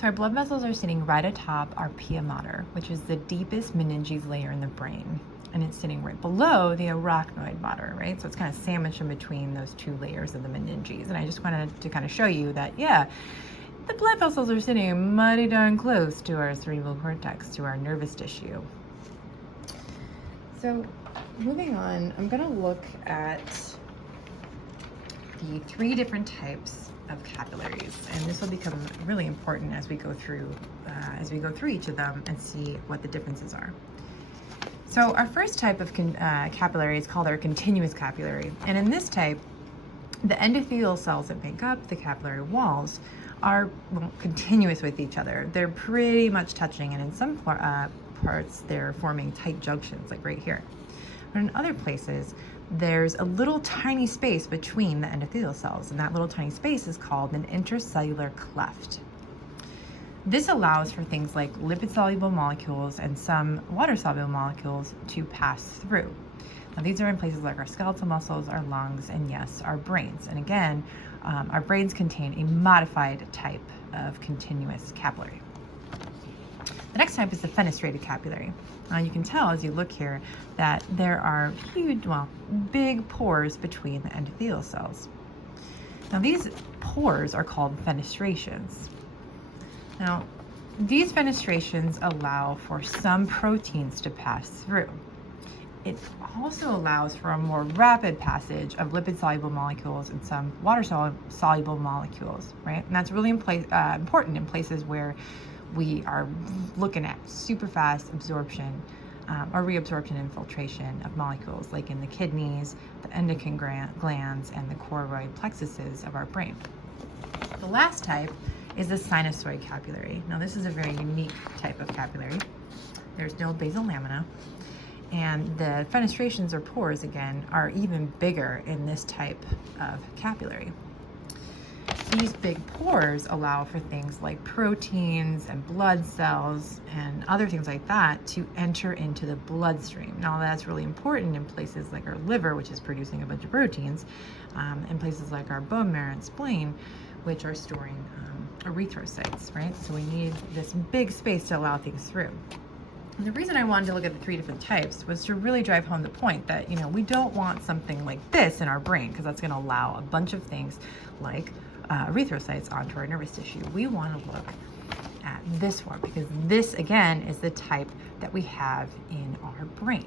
So our blood vessels are sitting right atop our pia mater, which is the deepest meninges layer in the brain. And it's sitting right below the arachnoid mater, right? So it's kind of sandwiched in between those two layers of the meninges. And I just wanted to kind of show you that, yeah, the blood vessels are sitting mighty darn close to our cerebral cortex, to our nervous tissue. So moving on, I'm gonna look at the 3 different types of capillaries, and this will become really important as we go through each of them and see what the differences are. So our first type of capillary is called our continuous capillary, and in this type, the endothelial cells that make up the capillary walls are continuous with each other. They're pretty much touching, and in some parts they're forming tight junctions, like right here. But in other places, there's a little tiny space between the endothelial cells, and that little tiny space is called an intercellular cleft. This allows for things like lipid-soluble molecules and some water-soluble molecules to pass through. Now, these are in places like our skeletal muscles, our lungs, and yes, our brains. And again, our brains contain a modified type of continuous capillary. The next type is the fenestrated capillary. You can tell as you look here that there are huge, big pores between the endothelial cells. Now, these pores are called fenestrations. Now, these fenestrations allow for some proteins to pass through. It also allows for a more rapid passage of lipid-soluble molecules and some water-soluble molecules, right? And that's really important in places where we are looking at super fast absorption or reabsorption and infiltration of molecules, like in the kidneys, the endocrine glands, and the choroid plexuses of our brain. The last type is the sinusoid capillary. Now, this is a very unique type of capillary. There's no basal lamina, and the fenestrations or pores, again, are even bigger in this type of capillary. These big pores allow for things like proteins and blood cells and other things like that to enter into the bloodstream. Now, that's really important in places like our liver, which is producing a bunch of proteins, and places like our bone marrow and spleen, which are storing erythrocytes, right? So we need this big space to allow things through. And the reason I wanted to look at the 3 different types was to really drive home the point that, we don't want something like this in our brain, because that's going to allow a bunch of things like erythrocytes onto our nervous tissue. We want to look at this one, because this, again, is the type that we have in our brain.